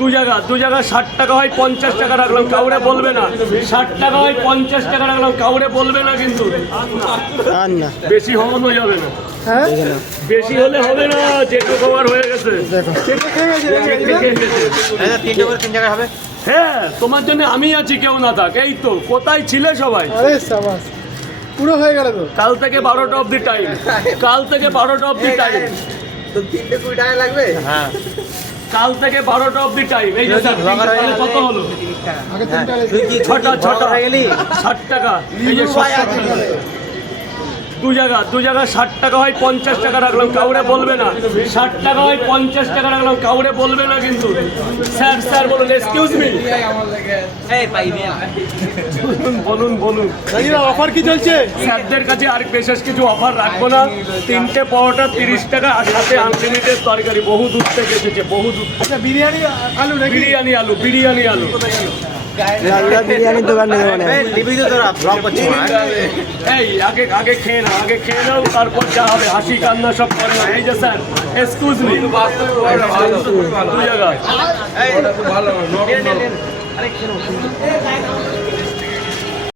দু জায়গা 60 টাকা হয় 50 টাকা রাখলাম, কাউরে বলবে না। 60 টাকা হয় 50 টাকা রাখলাম, কাউরে বলবে না কিন্তু। বেশি হওয়ানো যাবে না, বেশি হলে হবে না। যেটু কভার হয়ে গেছে, হ্যাঁ তোমার জন্য আমি আছি, কেউ না থাক। এই তো কোথায় ছিলে সবাই? পুরো হয়ে গেল তো। কাল থেকে 12টা অবধি টাইম, কাল থেকে 12টা অবধি টাইম, হ্যাঁ কাল থেকে 12টা অবধি টাইম। এই যে কত হলো? ছটা 60 টাকা। এই যে 60 টাকা। দু জায়গা 60 টাকা হয় 50 টাকা রাখলাম, কাউরে বলবে না। 60 টাকা হয় 50 টাকা রাখলাম, কাউরে বলবে না কিন্তু। স্যার স্যার বলুন, এক্সকিউজ মি, বলুন অফার কি চলছে? স্যারদের কাছে আর বিশেষ কিছু অফার রাখবো না। 3টে পরোটা 30 টাকা, আর সাথে আনলিমিটেড তরকারি। বহু দূর থেকে এসেছে, বহু দূর। আচ্ছা, বিরিয়ানি আলু নাকি? বিরিয়ানি আলু বিরিয়ানির দোকান এই আগে খেয়ে নাও, তারপর যা হবে হাসি কান্না সব করে না। এই যে স্যার এক্সকিউজ মি, 2 জায়গা